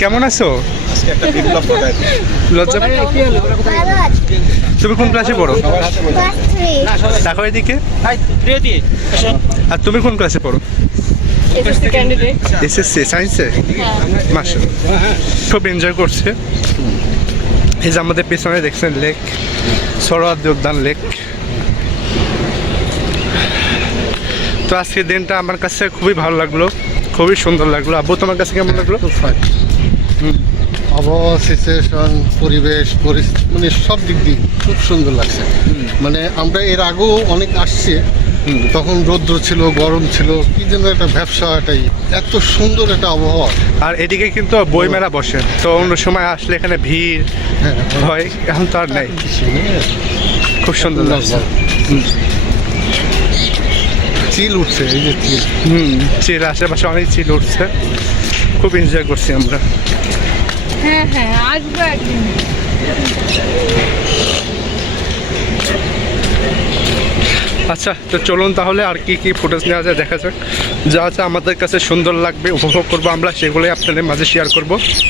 কেমন আছো? লজ্জা তুমি কোন ক্লাসে পড়ো? দেখো এদিকে। আর তুমি কোন ক্লাসে পড়ো? এসএসসি সায়েন্সে। মাশাআল্লাহ, খুব এনজয় করছে। এই যে আমাদের পেছনে দেখছেন লেক, সরোয়ার্দী উদ্যান লেক। তো আজকের দিনটা আমার কাছে খুবই ভালো লাগলো, খুবই সুন্দর লাগলো। আব্বু তোমার কাছে কেমন লাগলো? আবহাওয়া, সিচুয়েশন, পরিবেশ, মানে সব দিক দিয়ে খুব সুন্দর লাগছে। মানে আমরা এর আগেও অনেক আসছি, তখন রৌদ্র ছিল, গরম ছিল, কি যেন একটা ব্যবসা, এটাই এত সুন্দর একটা আবহাওয়া। আর এদিকে কিন্তু বইমেলা বসে, তো অন্য সময় আসলে এখানে ভিড় হয়, এখন তো আর নেই। খুব সুন্দর লাগছে। চিল উঠছে, এই যে চিল। চিল, আশেপাশে অনেক চিল উঠছে, খুব এনজয় করছি আমরা। হ্যাঁ হ্যাঁ, আসবো একদিন। আচ্ছা, তো চলুন তাহলে আর কি কি ফুটেজ নেওয়া যায় দেখা যাক। যা যা আমাদের কাছে সুন্দর লাগবে, উপভোগ করবো আমরা, সেগুলোই আপনাদের মাঝে শেয়ার করব।